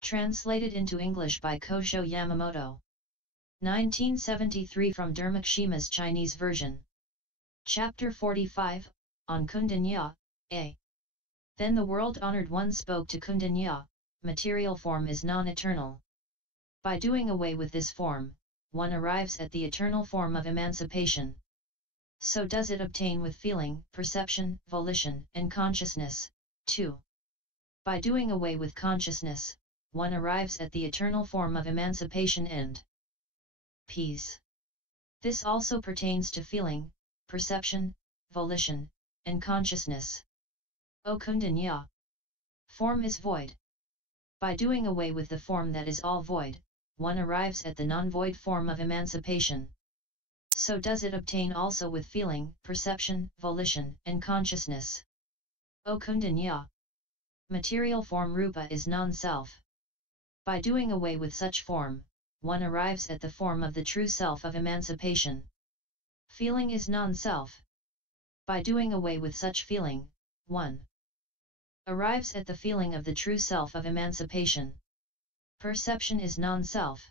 Translated into English by Kosho Yamamoto. 1973 from Dharmakshema's Chinese version. Chapter 45, on Kaundinya, A. Then the world-honored one spoke to Kaundinya, material form is non-eternal. By doing away with this form, one arrives at the eternal form of emancipation. So does it obtain with feeling, perception, volition, and consciousness, too. By doing away with consciousness, one arrives at the eternal form of emancipation and peace. This also pertains to feeling, perception, volition, and consciousness. O Kaundinya, form is void. By doing away with the form that is all void, one arrives at the non-void form of emancipation. So does it obtain also with feeling, perception, volition, and consciousness. O Kaundinya, material form rupa is non-self. By doing away with such form, one arrives at the form of the true self of emancipation. Feeling is non-self. By doing away with such feeling, one arrives at the feeling of the true self of emancipation. Perception is non-self.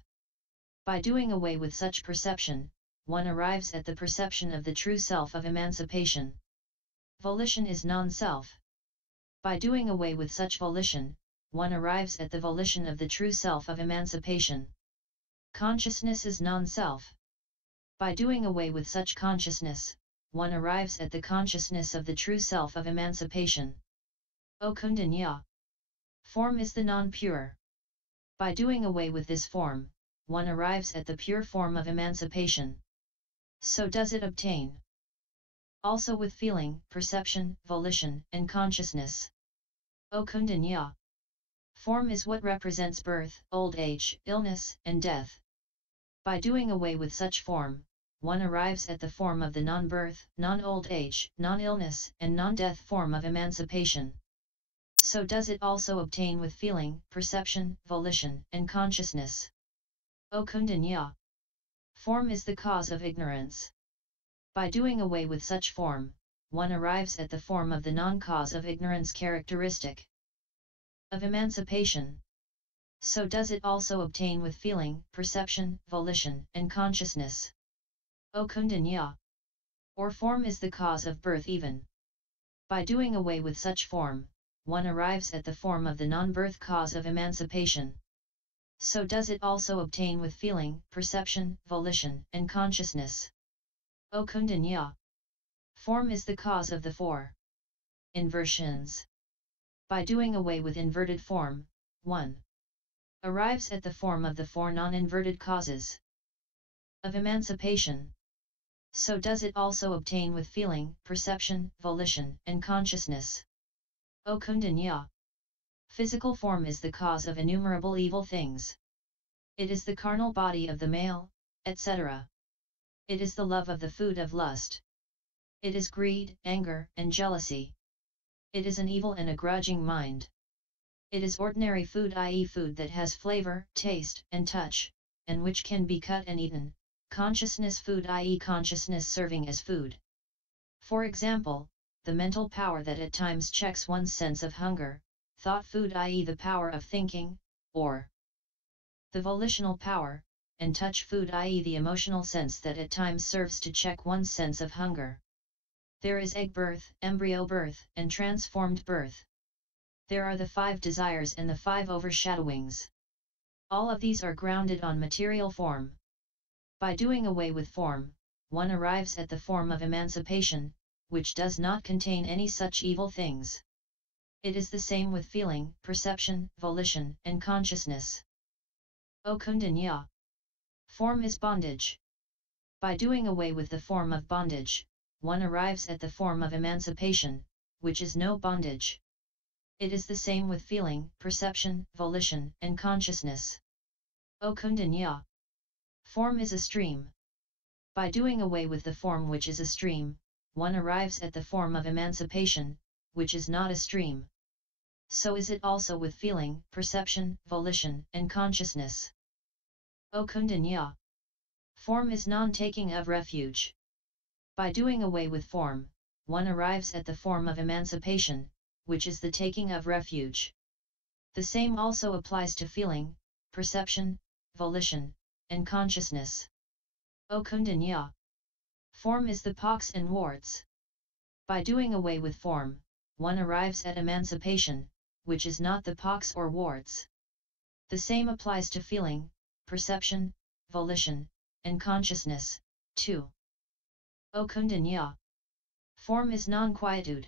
By doing away with such perception, one arrives at the perception of the true self of emancipation. Volition is non-self. By doing away with such volition, one arrives at the volition of the true self of emancipation. Consciousness is non-self. By doing away with such consciousness, one arrives at the consciousness of the true self of emancipation. O Kaundinya, form is the non-pure. By doing away with this form, one arrives at the pure form of emancipation. So does it obtain also with feeling, perception, volition, and consciousness. O Kaundinya, form is what represents birth, old age, illness, and death. By doing away with such form, one arrives at the form of the non-birth, non-old age, non-illness, and non-death form of emancipation. So does it also obtain with feeling, perception, volition, and consciousness. O Kaundinya, form is the cause of ignorance. By doing away with such form, one arrives at the form of the non-cause of ignorance characteristic of emancipation. So does it also obtain with feeling, perception, volition, and consciousness. O Kaundinya, or form is the cause of birth even. By doing away with such form, one arrives at the form of the non-birth cause of emancipation. So does it also obtain with feeling, perception, volition, and consciousness. O Kaundinya, form is the cause of the four inversions. By doing away with inverted form, one arrives at the form of the four non-inverted causes of emancipation. So does it also obtain with feeling, perception, volition, and consciousness. O Kaundinya, physical form is the cause of innumerable evil things. It is the carnal body of the male, etc. It is the love of the food of lust. It is greed, anger, and jealousy. It is an evil and a grudging mind. It is ordinary food, i.e. food that has flavor, taste, and touch, and which can be cut and eaten. Consciousness food, i.e. consciousness serving as food. For example, the mental power that at times checks one's sense of hunger, thought food, i.e. the power of thinking, or the volitional power, and touch food, i.e. the emotional sense that at times serves to check one's sense of hunger. There is egg birth, embryo birth, and transformed birth. There are the 5 desires and the 5 overshadowings. All of these are grounded on material form. By doing away with form, one arrives at the form of emancipation, which does not contain any such evil things. It is the same with feeling, perception, volition, and consciousness. O Kaundinya, form is bondage. By doing away with the form of bondage, one arrives at the form of emancipation, which is no bondage. It is the same with feeling, perception, volition, and consciousness. O Kaundinya, form is a stream. By doing away with the form which is a stream, one arrives at the form of emancipation, which is not a stream. So is it also with feeling, perception, volition, and consciousness. O Kaundinya, form is non-taking of refuge. By doing away with form, one arrives at the form of emancipation, which is the taking of refuge. The same also applies to feeling, perception, volition, and consciousness. O Kaundinya! Form is the pox and warts. By doing away with form, one arrives at emancipation, which is not the pox or warts. The same applies to feeling, perception, volition, and consciousness, too. O Kaundinya! Form is non-quietude.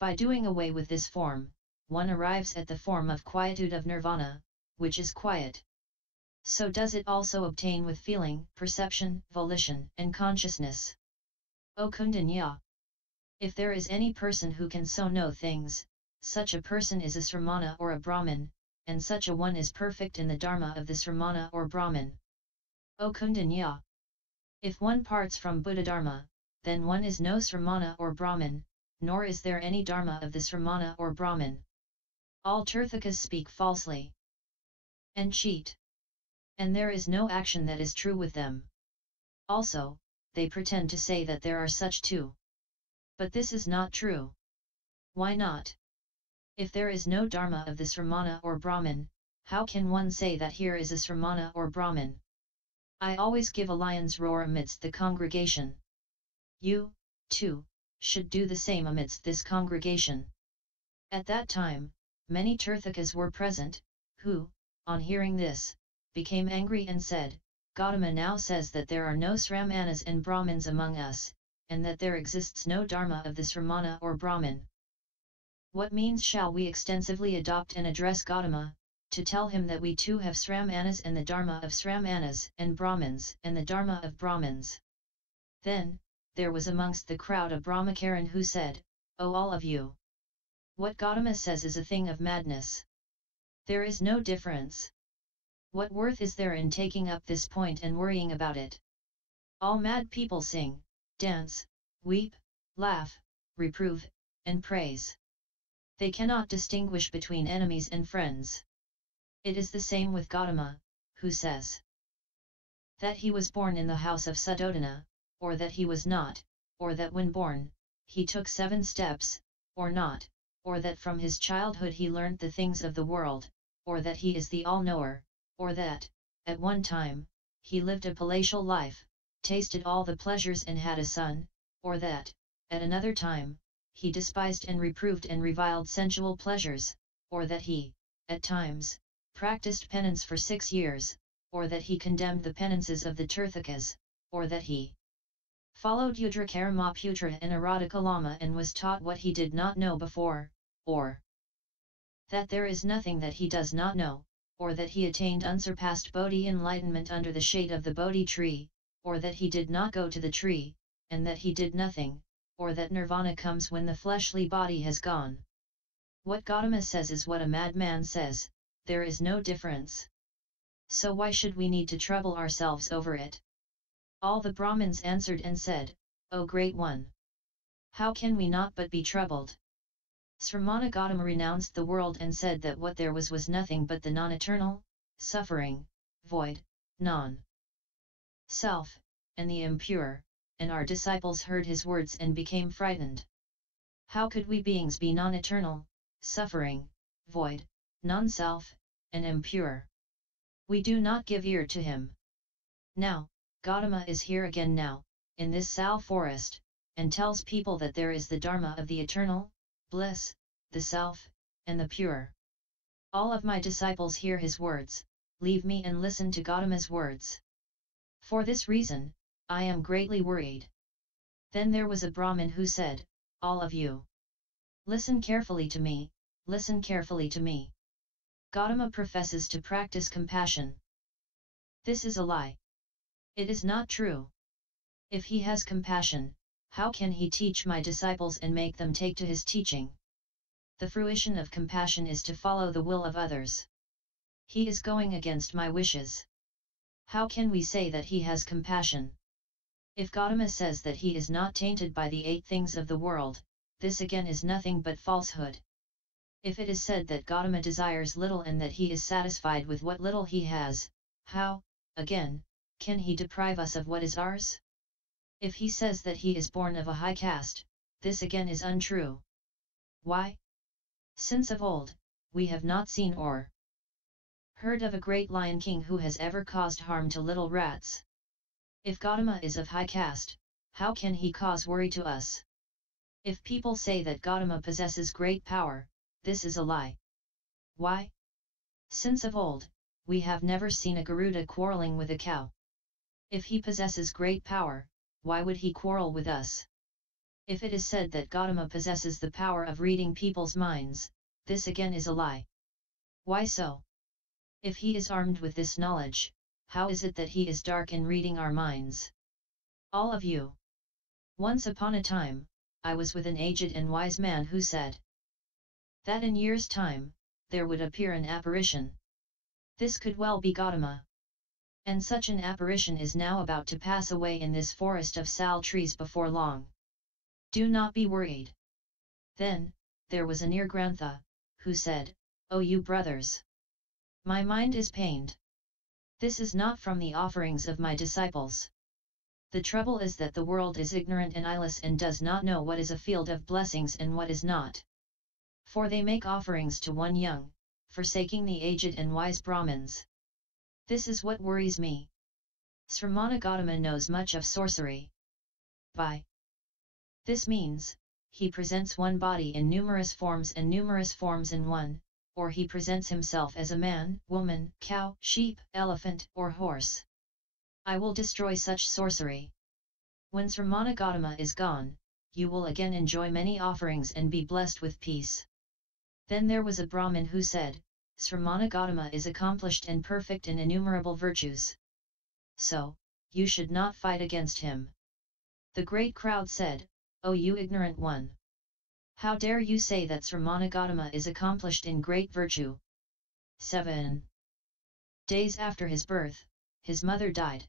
By doing away with this form, one arrives at the form of quietude of Nirvana, which is quiet. So does it also obtain with feeling, perception, volition, and consciousness. O Kaundinya! If there is any person who can so know things, such a person is a Sramana or a Brahmin, and such a one is perfect in the Dharma of the Sramana or Brahmin. O Kaundinya! If one parts from Buddha Dharma, then one is no Sramana or Brahmin, nor is there any Dharma of the Sramana or Brahmin. All Tirthakas speak falsely and cheat, and there is no action that is true with them. Also, they pretend to say that there are such too. But this is not true. Why not? If there is no Dharma of the Sramana or Brahmin, how can one say that here is a Sramana or Brahmin? I always give a lion's roar amidst the congregation. You, too, should do the same amidst this congregation. At that time, many Tirthakas were present, who, on hearing this, became angry and said, Gautama now says that there are no Sramanas and Brahmins among us, and that there exists no Dharma of the Sramana or Brahmin. What means shall we extensively adopt and address Gautama, to tell him that we too have Sramanas and the Dharma of Sramanas and Brahmins and the Dharma of Brahmins? Then, there was amongst the crowd a Brahmacharan who said, O all of you! What Gautama says is a thing of madness. There is no difference. What worth is there in taking up this point and worrying about it? All mad people sing, dance, weep, laugh, reprove, and praise. They cannot distinguish between enemies and friends. It is the same with Gautama, who says that he was born in the house of Suddhodana, or that he was not, or that when born, he took 7 steps, or not, or that from his childhood he learnt the things of the world, or that he is the all-knower, or that, at one time, he lived a palatial life, tasted all the pleasures and had a son, or that, at another time, he despised and reproved and reviled sensual pleasures, or that he, at times, practiced penance for 6 years, or that he condemned the penances of the Tirthakas, or that he followed Udrakaramaputra and Aradakalama and was taught what he did not know before, or that there is nothing that he does not know, or that he attained unsurpassed Bodhi enlightenment under the shade of the Bodhi tree, or that he did not go to the tree, and that he did nothing, or that Nirvana comes when the fleshly body has gone. What Gautama says is what a madman says, there is no difference. So why should we need to trouble ourselves over it? All the Brahmins answered and said, O Great One! How can we not but be troubled? Sramana Gautama renounced the world and said that what there was nothing but the non-eternal, suffering, void, non-self, and the impure, and our disciples heard his words and became frightened. How could we beings be non-eternal, suffering, void, non-self, and impure? We do not give ear to him. Now, Gautama is here again now, in this Sal forest, and tells people that there is the Dharma of the eternal, bliss, the self, and the pure. All of my disciples hear his words, leave me and listen to Gautama's words. For this reason, I am greatly worried. Then there was a Brahmin who said, all of you, listen carefully to me, listen carefully to me. Gautama professes to practice compassion. This is a lie. It is not true. If he has compassion, how can he teach my disciples and make them take to his teaching? The fruition of compassion is to follow the will of others. He is going against my wishes. How can we say that he has compassion? If Gautama says that he is not tainted by the 8 things of the world, this again is nothing but falsehood. If it is said that Gautama desires little and that he is satisfied with what little he has, how, again, can he deprive us of what is ours? If he says that he is born of a high caste, this again is untrue. Why? Since of old, we have not seen or heard of a great lion king who has ever caused harm to little rats. If Gautama is of high caste, how can he cause worry to us? If people say that Gautama possesses great power, this is a lie. Why? Since of old, we have never seen a Garuda quarreling with a cow. If he possesses great power, why would he quarrel with us? If it is said that Gautama possesses the power of reading people's minds, this again is a lie. Why so? If he is armed with this knowledge, how is it that he is dark in reading our minds? All of you. Once upon a time, I was with an aged and wise man who said that in years' time, there would appear an apparition. This could well be Gautama. And such an apparition is now about to pass away in this forest of sal trees before long. Do not be worried. Then, there was a Nirgrantha, who said, "O you brothers! My mind is pained. This is not from the offerings of my disciples. The trouble is that the world is ignorant and eyeless and does not know what is a field of blessings and what is not. For they make offerings to one young, forsaking the aged and wise Brahmins. This is what worries me." Sramana Gautama knows much of sorcery. By this means, he presents one body in numerous forms and numerous forms in one, or he presents himself as a man, woman, cow, sheep, elephant, or horse. I will destroy such sorcery. When Sramana Gautama is gone, you will again enjoy many offerings and be blessed with peace. Then there was a Brahmin who said, Sramana Gautama is accomplished and perfect in innumerable virtues. So, you should not fight against him. The great crowd said, "O you ignorant one! How dare you say that Sramana Gautama is accomplished in great virtue?" 7 days after his birth, his mother died.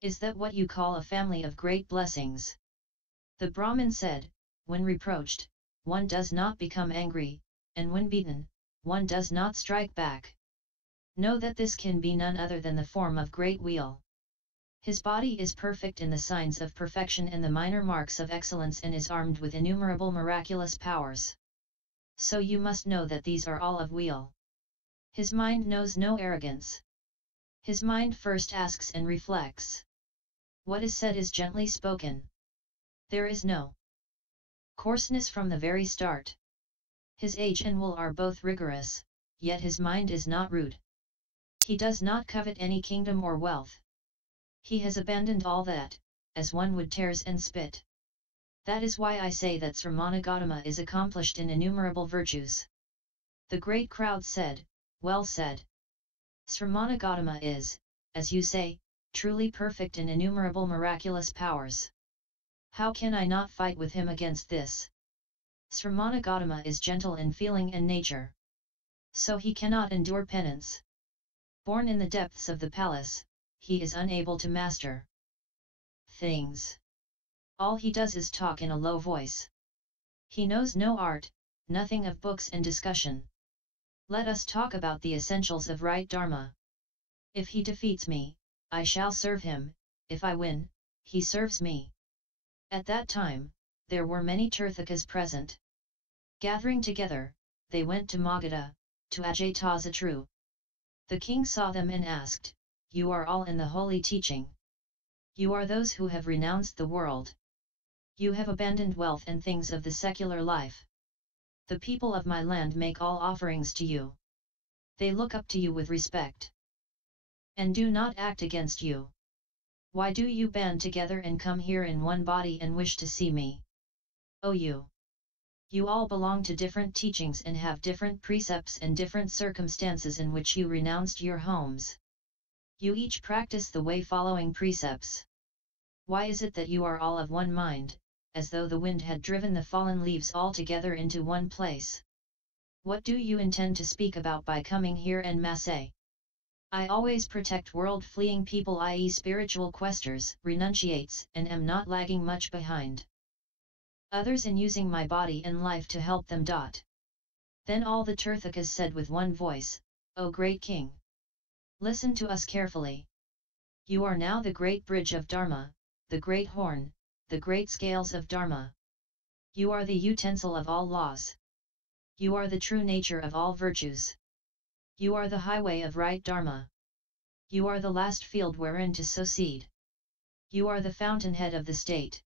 Is that what you call a family of great blessings? The Brahmin said, when reproached, one does not become angry, and when beaten, one does not strike back. Know that this can be none other than the form of great wheel. His body is perfect in the signs of perfection and the minor marks of excellence and is armed with innumerable miraculous powers. So you must know that these are all of wheel. His mind knows no arrogance. His mind first asks and reflects. What is said is gently spoken. There is no coarseness from the very start. His age and will are both rigorous, yet his mind is not rude. He does not covet any kingdom or wealth. He has abandoned all that, as one would tears and spit. That is why I say that Sramana Gautama is accomplished in innumerable virtues. The great crowd said, "Well said. Sramana Gautama is, as you say, truly perfect in innumerable miraculous powers. How can I not fight with him against this? Sramana Gautama is gentle in feeling and nature. So he cannot endure penance. Born in the depths of the palace, he is unable to master things. All he does is talk in a low voice. He knows no art, nothing of books and discussion. Let us talk about the essentials of right dharma. If he defeats me, I shall serve him, if I win, he serves me." At that time, there were many Tirthakas present. Gathering together, they went to Magadha, to Ajatasattu. The king saw them and asked, "You are all in the holy teaching. You are those who have renounced the world. You have abandoned wealth and things of the secular life. The people of my land make all offerings to you. They look up to you with respect, and do not act against you. Why do you band together and come here in one body and wish to see me? Oh you! You all belong to different teachings and have different precepts and different circumstances in which you renounced your homes. You each practice the way following precepts. Why is it that you are all of one mind, as though the wind had driven the fallen leaves all together into one place? What do you intend to speak about by coming here and say, I always protect world-fleeing people, i.e. spiritual questers, renunciates, and am not lagging much behind others in using my body and life to help them. Then all the Tirthakas said with one voice, O great king! Listen to us carefully. You are now the great bridge of Dharma, the great horn, the great scales of Dharma. You are the utensil of all laws. You are the true nature of all virtues. You are the highway of right dharma. You are the last field wherein to sow seed. You are the fountainhead of the state.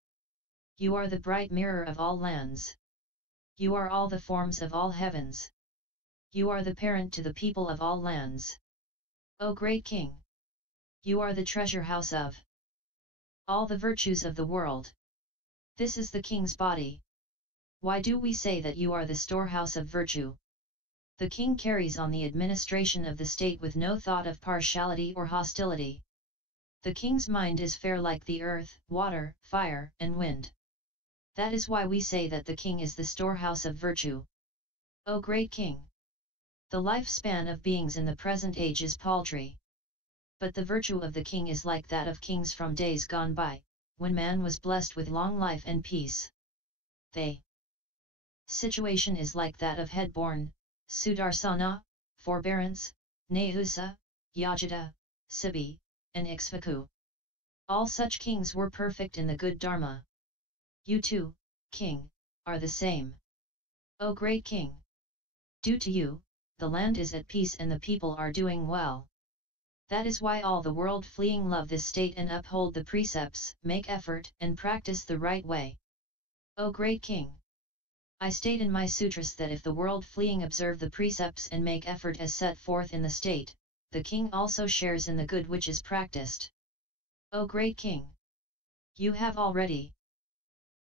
You are the bright mirror of all lands. You are all the forms of all heavens. You are the parent to the people of all lands. O great king! You are the treasure house of all the virtues of the world. This is the king's body. Why do we say that you are the storehouse of virtue? The king carries on the administration of the state with no thought of partiality or hostility. The king's mind is fair like the earth, water, fire, and wind. That is why we say that the king is the storehouse of virtue. O great king! The lifespan of beings in the present age is paltry. But the virtue of the king is like that of kings from days gone by, when man was blessed with long life and peace. The situation is like that of headborn, Sudarsana, forbearance, Nahusa, Yajita, Sibi, and Ikshvaku. All such kings were perfect in the good Dharma. You too, king, are the same. O great king! Due to you, the land is at peace and the people are doing well. That is why all the world fleeing love this state and uphold the precepts, make effort and practice the right way. O great king! I state in my sutras that if the world fleeing observe the precepts and make effort as set forth in the state, the king also shares in the good which is practiced. O great king! You have already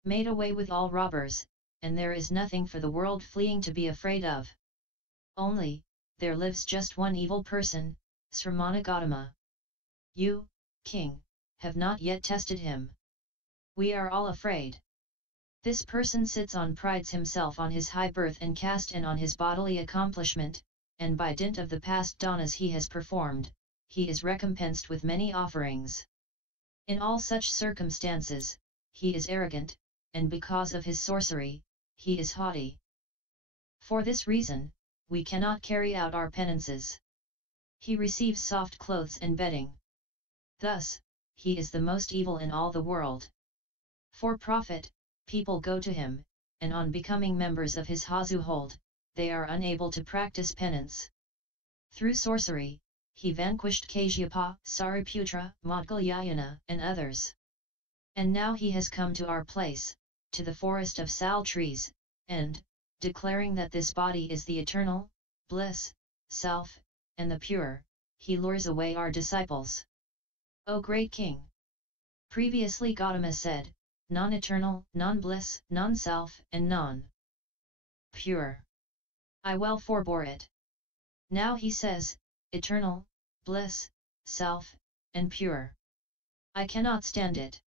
made away with all robbers, and there is nothing for the world fleeing to be afraid of. Only, there lives just one evil person, Sramana Gautama. You, king, have not yet tested him. We are all afraid. This person sits on prides himself on his high birth and caste and on his bodily accomplishment, and by dint of the past danas he has performed, he is recompensed with many offerings. In all such circumstances, he is arrogant, and because of his sorcery, he is haughty. For this reason, we cannot carry out our penances. He receives soft clothes and bedding. Thus, he is the most evil in all the world. For profit, people go to him, and on becoming members of his household, they are unable to practice penance. Through sorcery, he vanquished Kashyapa, Sariputra, Maudgalyayana, and others. And now he has come to our place, to the forest of sal trees, and, declaring that this body is the eternal, bliss, self, and the pure, he lures away our disciples. O great king! Previously Gautama said, non-eternal, non-bliss, non-self, and non-pure. I well forbore it. Now he says, eternal, bliss, self, and pure. I cannot stand it.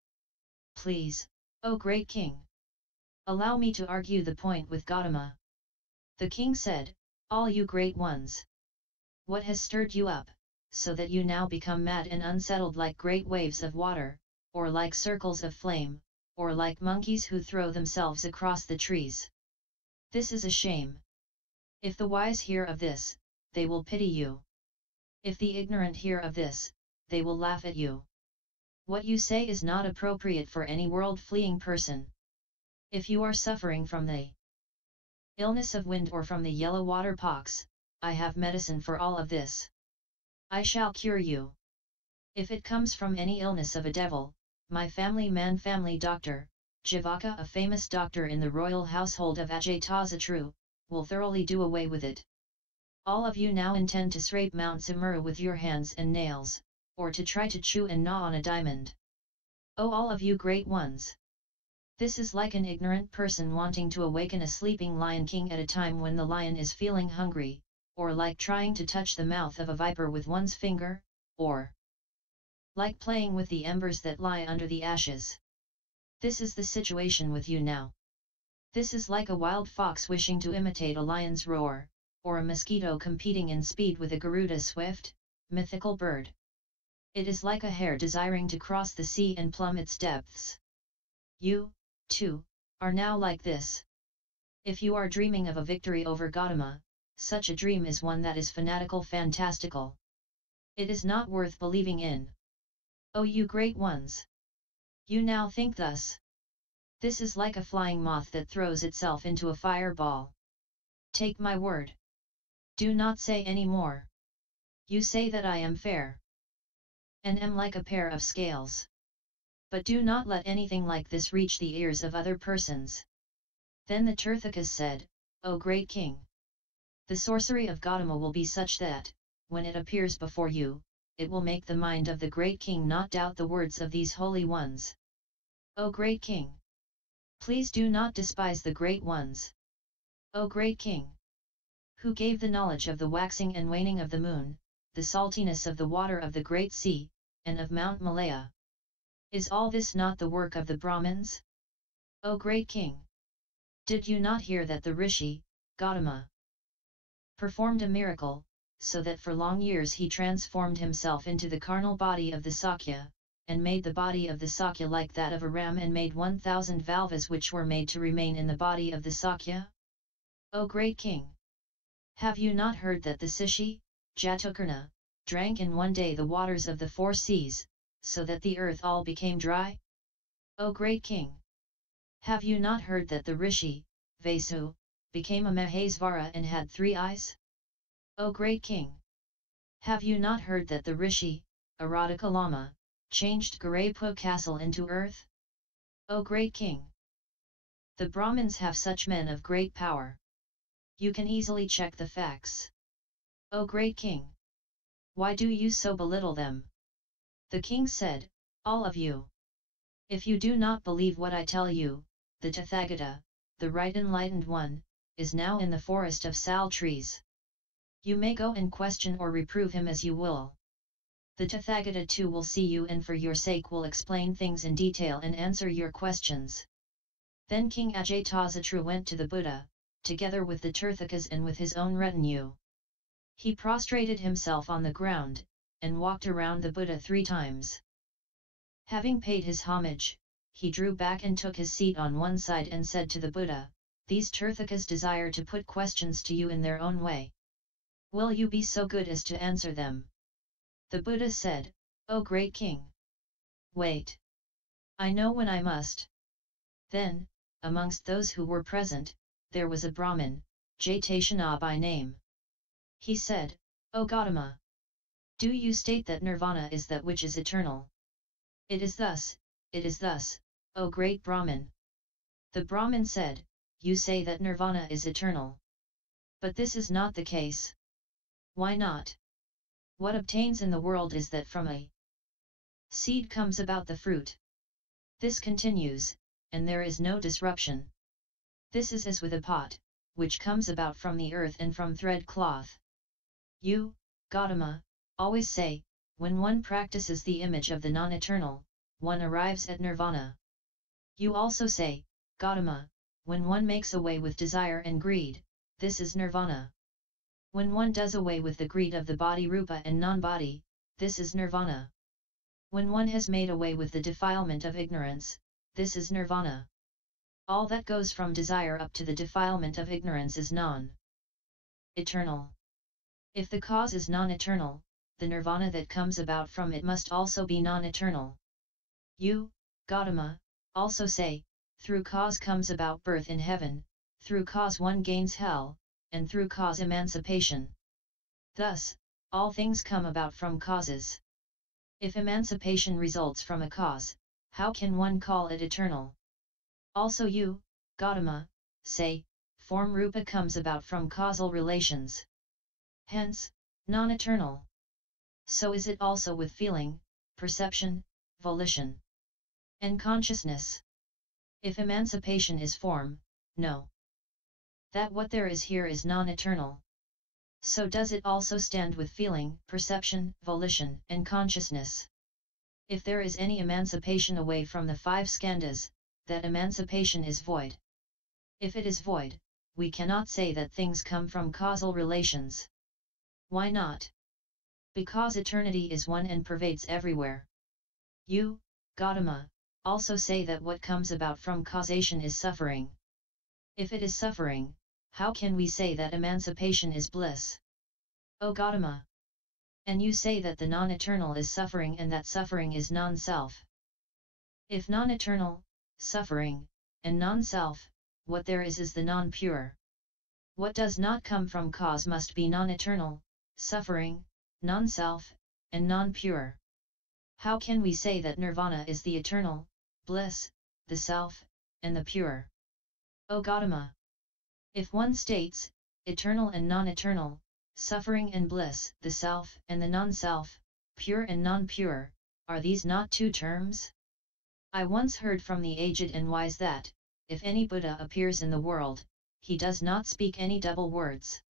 Please, O great king! Allow me to argue the point with Gautama. The king said, all you great ones! What has stirred you up, so that you now become mad and unsettled like great waves of water, or like circles of flame, or like monkeys who throw themselves across the trees? This is a shame. If the wise hear of this, they will pity you. If the ignorant hear of this, they will laugh at you. What you say is not appropriate for any world-fleeing person. If you are suffering from the illness of wind or from the yellow water pox, I have medicine for all of this. I shall cure you. If it comes from any illness of a devil, my family doctor, Jivaka, a famous doctor in the royal household of Ajatasattu, will thoroughly do away with it. All of you now intend to scrape Mount Sumeru with your hands and nails, or to try to chew and gnaw on a diamond. Oh, all of you great ones! This is like an ignorant person wanting to awaken a sleeping lion king at a time when the lion is feeling hungry, or like trying to touch the mouth of a viper with one's finger, or like playing with the embers that lie under the ashes. This is the situation with you now. This is like a wild fox wishing to imitate a lion's roar, or a mosquito competing in speed with a Garuda swift, mythical bird. It is like a hare desiring to cross the sea and plumb its depths. You, too, are now like this. If you are dreaming of a victory over Gautama, such a dream is one that is fanatical fantastical. It is not worth believing in. O you great ones! You now think thus. This is like a flying moth that throws itself into a fireball. Take my word. Do not say any more. You say that I am fair, and am like a pair of scales. But do not let anything like this reach the ears of other persons. Then the Tirthakas said, O great king! The sorcery of Gautama will be such that, when it appears before you, it will make the mind of the great king not doubt the words of these holy ones. O great king! Please do not despise the great ones. O great king! Who gave the knowledge of the waxing and waning of the moon, the saltiness of the water of the great sea, and of Mount Malaya? Is all this not the work of the Brahmins? O great king! Did you not hear that the Rishi, Gautama, performed a miracle, so that for long years he transformed himself into the carnal body of the Sakya, and made the body of the Sakya like that of a ram, and made 1,000 valvas which were made to remain in the body of the Sakya? O great king! Have you not heard that the Sishi, Jatakarna, drank in one day the waters of the 4 seas, so that the earth all became dry? O great king! Have you not heard that the Rishi, Vasu, became a Mahesvara and had 3 eyes? O great king! Have you not heard that the Rishi, Aradhaka Lama, changed Garaipu castle into earth? O great king! The Brahmins have such men of great power. You can easily check the facts. O great king! Why do you so belittle them? The king said, all of you. If you do not believe what I tell you, the Tathagata, the right enlightened one, is now in the forest of sal trees. You may go and question or reprove him as you will. The Tathagata too will see you, and for your sake will explain things in detail and answer your questions. Then King Ajatasattu went to the Buddha, together with the Tirthakas and with his own retinue. He prostrated himself on the ground, and walked around the Buddha 3 times. Having paid his homage, he drew back and took his seat on one side and said to the Buddha, these Tirthakas desire to put questions to you in their own way. Will you be so good as to answer them? The Buddha said, O great king! Wait! I know when I must. Then, amongst those who were present, there was a Brahmin, Jatashana by name. He said, O Gautama! Do you state that Nirvana is that which is eternal? It is thus, O great Brahmin. The Brahmin said, you say that Nirvana is eternal. But this is not the case. Why not? What obtains in the world is that from a seed comes about the fruit. This continues, and there is no disruption. This is as with a pot, which comes about from the earth and from thread cloth. You, Gautama, always say, when one practices the image of the non-eternal, one arrives at Nirvana. You also say, Gautama, when one makes away with desire and greed, this is Nirvana. When one does away with the greed of the body rupa and non-body, this is Nirvana. When one has made away with the defilement of ignorance, this is Nirvana. All that goes from desire up to the defilement of ignorance is non-eternal. If the cause is non-eternal, the Nirvana that comes about from it must also be non-eternal. You, Gautama, also say, through cause comes about birth in heaven, through cause one gains hell, and through cause emancipation. Thus, all things come about from causes. If emancipation results from a cause, how can one call it eternal? Also you, Gautama, say, form rupa comes about from causal relations. Hence, non-eternal. So is it also with feeling, perception, volition, and consciousness. If emancipation is form, know that what there is here is non-eternal. So does it also stand with feeling, perception, volition, and consciousness. If there is any emancipation away from the 5 skandhas, that emancipation is void. If it is void, we cannot say that things come from causal relations. Why not? Because eternity is one and pervades everywhere. You, Gautama, also say that what comes about from causation is suffering. If it is suffering, how can we say that emancipation is bliss? O Gautama! And you say that the non-eternal is suffering and that suffering is non-self. If non-eternal, suffering, and non-self, what there is the non-pure. What does not come from cause must be non-eternal, suffering, non-self, and non-pure. How can we say that nirvana is the eternal, bliss, the self, and the pure? O Gautama! If one states, eternal and non-eternal, suffering and bliss, the self and the non-self, pure and non-pure, are these not two terms? I once heard from the aged and wise that, if any Buddha appears in the world, he does not speak any double words.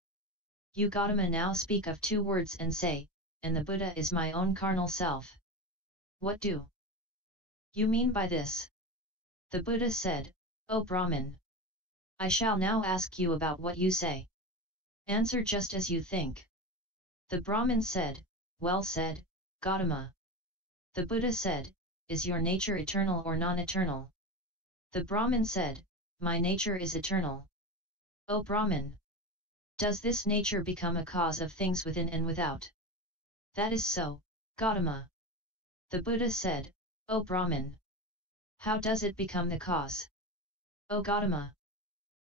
You Gautama now speak of two words and say, and the Buddha is my own carnal self. What do you mean by this? The Buddha said, O Brahmin! I shall now ask you about what you say. Answer just as you think. The Brahmin said, well said, Gautama. The Buddha said, is your nature eternal or non-eternal? The Brahmin said, my nature is eternal. O Brahmin! Does this nature become a cause of things within and without? That is so, Gautama. The Buddha said, O Brahmin! How does it become the cause? O Gautama!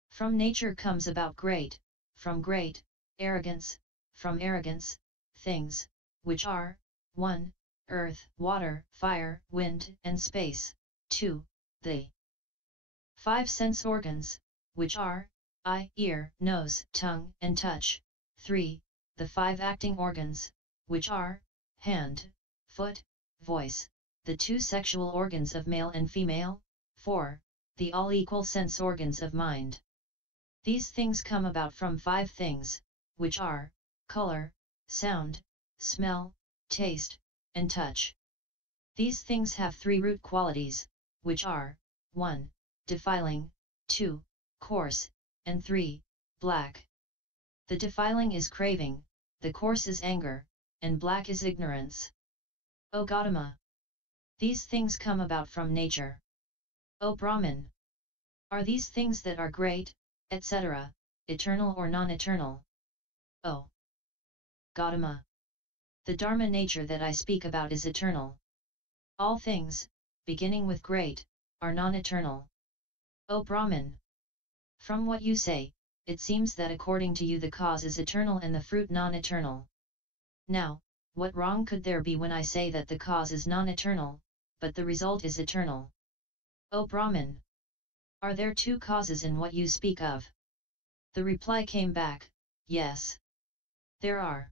From nature comes about great, from great, arrogance, from arrogance, things, which are, 1. Earth, water, fire, wind, and space, 2. The 5 sense organs, which are, eye, ear, nose, tongue, and touch, 3. The 5 acting organs, which are, hand, foot, voice, the 2 sexual organs of male and female, 4. The all-equal sense organs of mind. These things come about from 5 things, which are, color, sound, smell, taste, and touch. These things have 3 root qualities, which are, 1. Defiling, 2. Coarse, and 3. Black. The defiling is craving, the coarse is anger, and black is ignorance. O Gautama! These things come about from nature. O Brahmin! Are these things that are great, etc., eternal or non-eternal? O Gautama! The Dharma nature that I speak about is eternal. All things, beginning with great, are non-eternal. O Brahmin! From what you say, it seems that according to you the cause is eternal and the fruit non-eternal. Now, what wrong could there be when I say that the cause is non-eternal, but the result is eternal? O Brahmin! Are there 2 causes in what you speak of? The reply came back, yes. There are.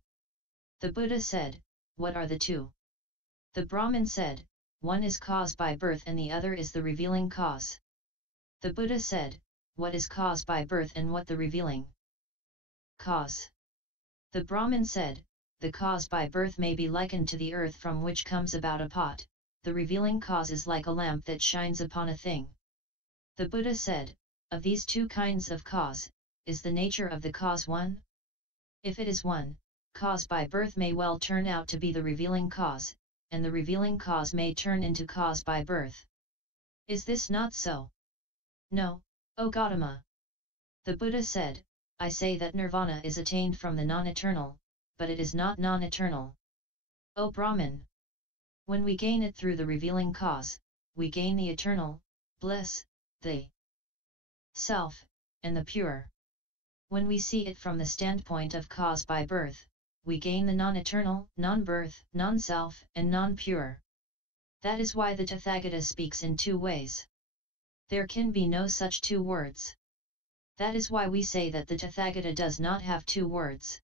The Buddha said, what are the 2? The Brahmin said, one is caused by birth and the other is the revealing cause. The Buddha said, what is caused by birth and what the revealing cause? The Brahmin said, the cause by birth may be likened to the earth from which comes about a pot, the revealing cause is like a lamp that shines upon a thing. The Buddha said, of these 2 kinds of cause, is the nature of the cause one? If it is one, cause by birth may well turn out to be the revealing cause, and the revealing cause may turn into cause by birth. Is this not so? No, O Gautama! The Buddha said, I say that nirvana is attained from the non-eternal, but it is not non-eternal. O Brahmin! When we gain it through the revealing cause, we gain the eternal, bliss, the self, and the pure. When we see it from the standpoint of cause by birth, we gain the non-eternal, non-birth, non-self, and non-pure. That is why the Tathagata speaks in 2 ways. There can be no such 2 words. That is why we say that the Tathagata does not have 2 words.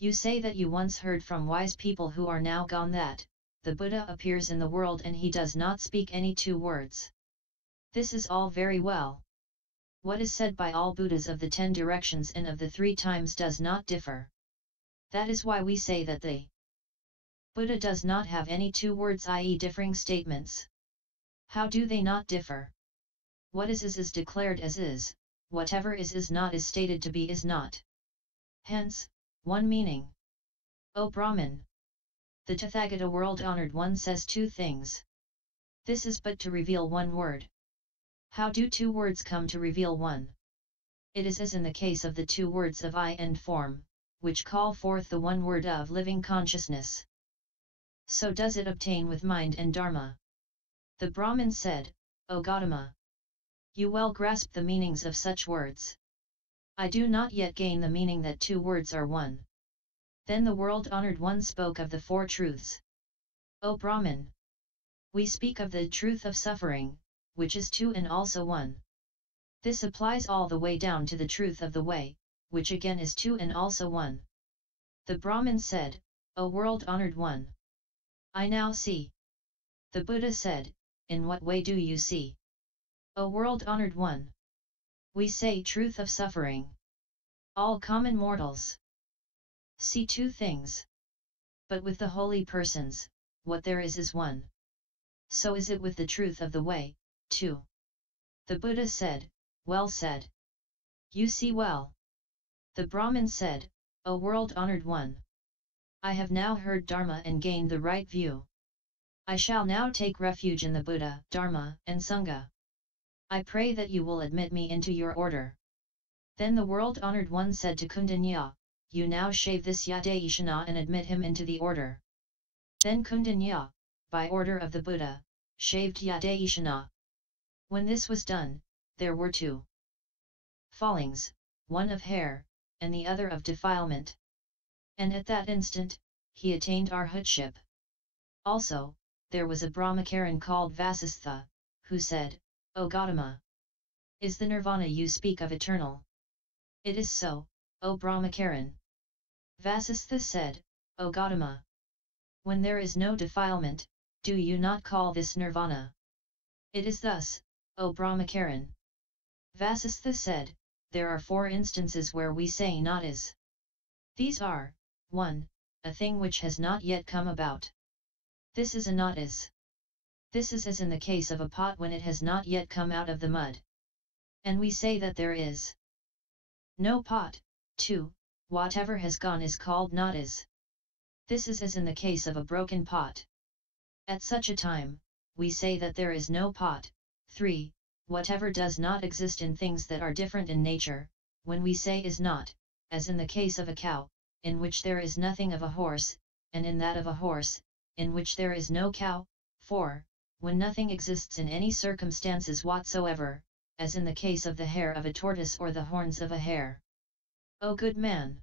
You say that you once heard from wise people who are now gone that, the Buddha appears in the world and he does not speak any 2 words. This is all very well. What is said by all Buddhas of the 10 directions and of the 3 times does not differ. That is why we say that the Buddha does not have any 2 words, i.e. differing statements. How do they not differ? What is declared as is, whatever is not is stated to be is not. Hence, one meaning. O Brahmin! The Tathagata world-honored one says 2 things. This is but to reveal 1 word. How do 2 words come to reveal 1? It is as in the case of the 2 words of I and form, which call forth the 1 word of living consciousness. So does it obtain with mind and dharma. The Brahmin said, O Gautama! You well grasp the meanings of such words. I do not yet gain the meaning that two words are one. Then the world-honored one spoke of the four truths. O Brahman! We speak of the truth of suffering, which is two and also one. This applies all the way down to the truth of the way, which again is two and also one. The Brahman said, O world-honored one! I now see. The Buddha said, in what way do you see? O world-honored one! We say truth of suffering. All common mortals see two things. But with the holy persons, what there is one. So is it with the truth of the way, too. The Buddha said, well said. You see well. The Brahmin said, O world-honored one! I have now heard Dharma and gained the right view. I shall now take refuge in the Buddha, Dharma, and Sangha. I pray that you will admit me into your order. Then the world-honored one said to Kaundinya, you now shave this Yadaishana and admit him into the order. Then Kaundinya, by order of the Buddha, shaved Yadaishana. When this was done, there were two fallings, one of hair, and the other of defilement. And at that instant, he attained arhatship. Also, there was a Brahmacharin called Vasistha, who said, O Gautama! Is the Nirvana you speak of eternal? It is so, O Brahmacharin. Vasistha said, O Gautama! When there is no defilement, do you not call this Nirvana? It is thus, O Brahmacharin. Vasistha said, there are four instances where we say not is. These are, 1. A thing which has not yet come about. This is a not is. This is as in the case of a pot when it has not yet come out of the mud. And we say that there is no pot. 2. Whatever has gone is called not is. This is as in the case of a broken pot. At such a time, we say that there is no pot. 3. Whatever does not exist in things that are different in nature, when we say is not, as in the case of a cow, in which there is nothing of a horse, and in that of a horse, in which there is no cow. 4. When nothing exists in any circumstances whatsoever, as in the case of the hair of a tortoise or the horns of a hare. O good man!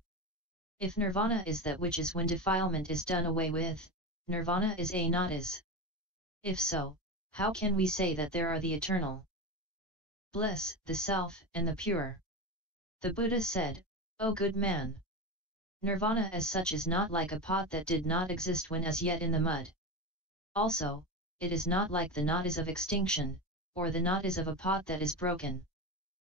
If Nirvana is that which is when defilement is done away with, Nirvana is a not is. If so, how can we say that there are the eternal bliss, the self, and the pure? The Buddha said, O good man! Nirvana as such is not like a pot that did not exist when as yet in the mud. Also, it is not like the not is of extinction, or the not is of a pot that is broken.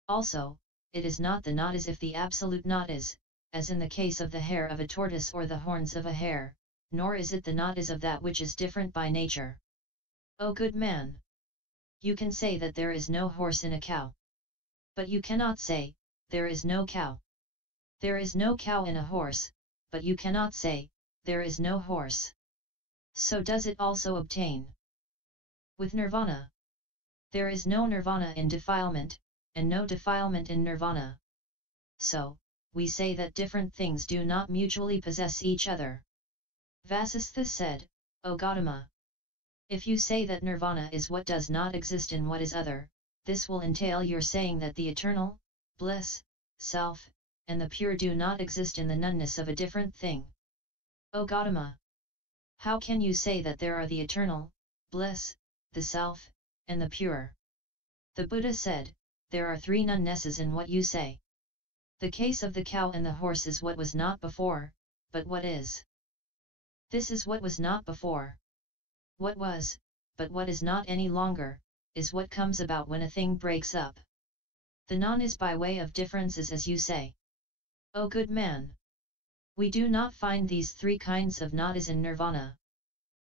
Also, it is not the not is if the absolute not is, as in the case of the hair of a tortoise or the horns of a hare, nor is it the not is of that which is different by nature. O good man! You can say that there is no horse in a cow. But you cannot say, there is no cow. There is no cow in a horse, but you cannot say, there is no horse. So does it also obtain with Nirvana. There is no Nirvana in defilement, and no defilement in Nirvana. So, we say that different things do not mutually possess each other. Vasistha said, O Gautama! If you say that Nirvana is what does not exist in what is other, this will entail your saying that the eternal, bliss, self, and the pure do not exist in the noneness of a different thing. O Gautama! How can you say that there are the eternal, bliss, the self, and the pure? The Buddha said, there are three nonenesses in what you say. The case of the cow and the horse is what was not before, but what is. This is what was not before. What was, but what is not any longer, is what comes about when a thing breaks up. The non is by way of differences as you say. O good man! We do not find these three kinds of not is in Nirvana.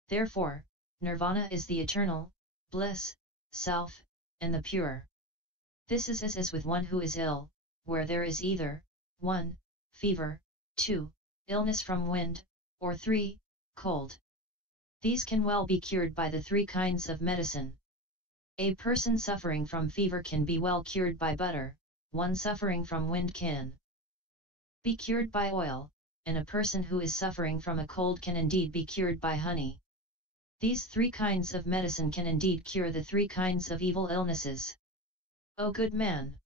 Therefore, Nirvana is the eternal, bliss, self, and the pure. This is as with one who is ill, where there is either, 1. Fever, 2. Illness from wind, or 3. Cold. These can well be cured by the three kinds of medicine. A person suffering from fever can be well cured by butter, one suffering from wind can be cured by oil, and a person who is suffering from a cold can indeed be cured by honey. These three kinds of medicine can indeed cure the three kinds of evil illnesses. O good man!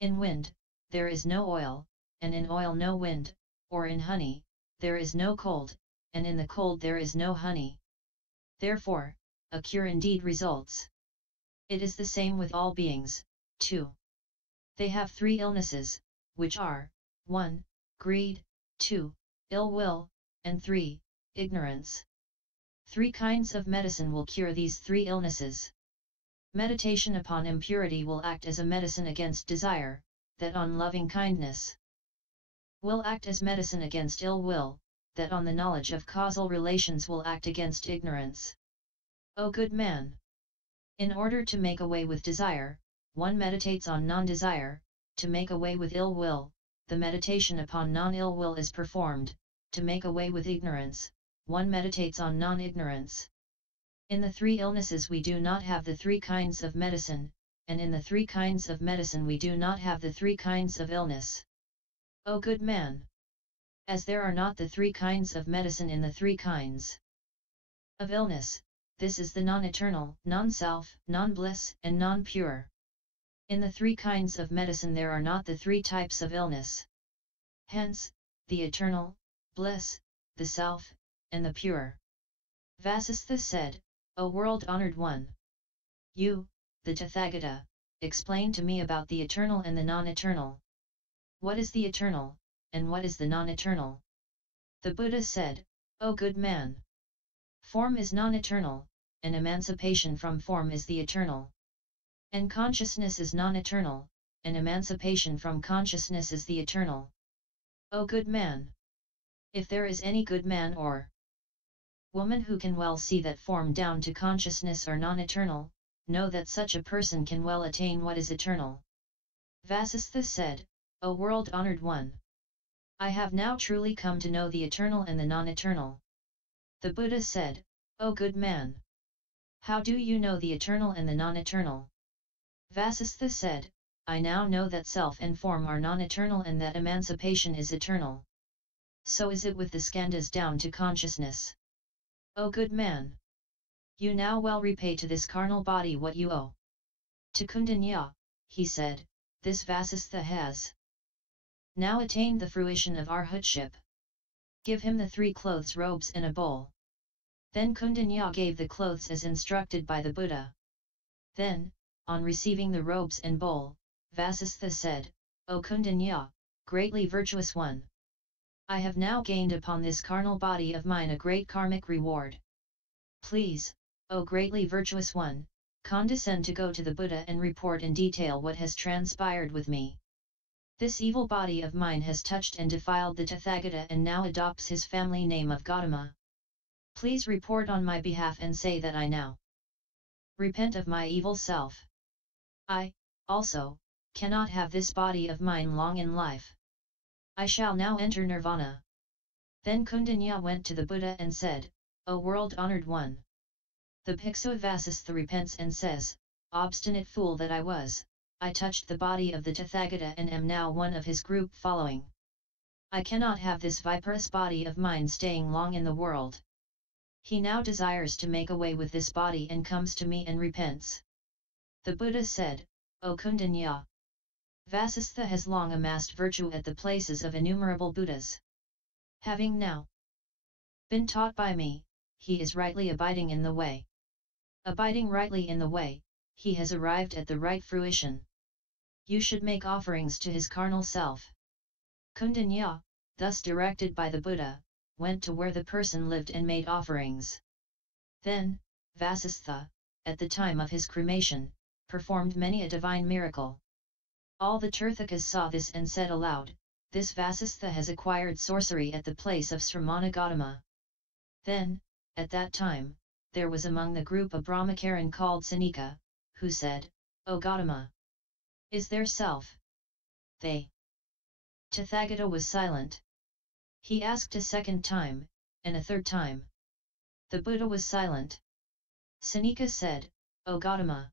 In wind, there is no oil, and in oil no wind, or in honey, there is no cold, and in the cold there is no honey. Therefore, a cure indeed results. It is the same with all beings, too. They have 3 illnesses, which are, 1. Greed, 2. Ill will, and 3. Ignorance. 3 kinds of medicine will cure these 3 illnesses. Meditation upon impurity will act as a medicine against desire, that on loving kindness will act as medicine against ill will, that on the knowledge of causal relations will act against ignorance. O good man! In order to make away with desire, one meditates on non-desire. To make away with ill will, the meditation upon non-ill will is performed. To make away with ignorance, one meditates on non-ignorance. In the 3 illnesses we do not have the 3 kinds of medicine, and in the 3 kinds of medicine we do not have the 3 kinds of illness. O good man! As there are not the 3 kinds of medicine in the 3 kinds of illness, this is the non-eternal, non-self, non-bliss, and non-pure. In the 3 kinds of medicine there are not the 3 types of illness. Hence, the eternal, bliss, the self, and the pure. Vasistha said, O world-honored one! You, the Tathagata, explain to me about the eternal and the non-eternal. What is the eternal, and what is the non-eternal? The Buddha said, O good man! Form is non-eternal, and emancipation from form is the eternal. And consciousness is non-eternal, and emancipation from consciousness is the eternal. O good man! If there is any good man or woman who can well see that form down to consciousness are non-eternal, know that such a person can well attain what is eternal. Vasistha said, O world-honored one! I have now truly come to know the eternal and the non-eternal. The Buddha said, O good man! How do you know the eternal and the non-eternal? Vasistha said, I now know that self and form are non-eternal and that emancipation is eternal. So is it with the skandhas down to consciousness. O good man! You now well repay to this carnal body what you owe. To Kaundinya, he said, this Vasistha has now attained the fruition of arhatship. Give him the 3 clothes, robes and a bowl. Then Kaundinya gave the clothes as instructed by the Buddha. Then, on receiving the robes and bowl, Vasistha said, O Kaundinya, greatly virtuous one! I have now gained upon this carnal body of mine a great karmic reward. Please, O greatly virtuous one, condescend to go to the Buddha and report in detail what has transpired with me. This evil body of mine has touched and defiled the Tathagata and now adopts his family name of Gautama. Please report on my behalf and say that I now repent of my evil self. I, also, cannot have this body of mine long in life. I shall now enter Nirvana. Then Kaundinya went to the Buddha and said, O world-honored one! The Bhiksu Vasistha repents and says, Obstinate fool that I was, I touched the body of the Tathagata and am now one of his group following. I cannot have this viperous body of mine staying long in the world. He now desires to make away with this body and comes to me and repents. The Buddha said, O Kaundinya! Vasistha has long amassed virtue at the places of innumerable Buddhas. Having now been taught by me, he is rightly abiding in the way. Abiding rightly in the way, he has arrived at the right fruition. You should make offerings to his carnal self. Kaundinya, thus directed by the Buddha, went to where the person lived and made offerings. Then, Vasistha, at the time of his cremation, performed many a divine miracle. All the Tirthakas saw this and said aloud, This Vasistha has acquired sorcery at the place of Sramana Gautama. Then, at that time, there was among the group a Brahmacharin called Sanika, who said, O Gautama! Is there self? They. Tathagata was silent. He asked a second time, and a third time. The Buddha was silent. Sanika said, O Gautama!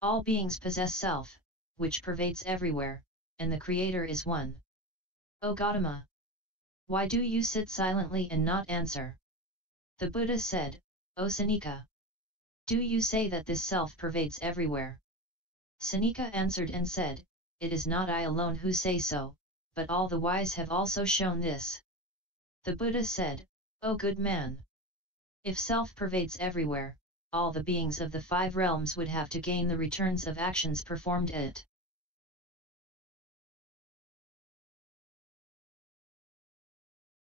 All beings possess self, which pervades everywhere, and the Creator is one. O Gautama! Why do you sit silently and not answer? The Buddha said, O Sanika! Do you say that this self pervades everywhere? Sanika answered and said, it is not I alone who say so, but all the wise have also shown this. The Buddha said, O good man! If self pervades everywhere, all the beings of the five realms would have to gain the returns of actions performed it.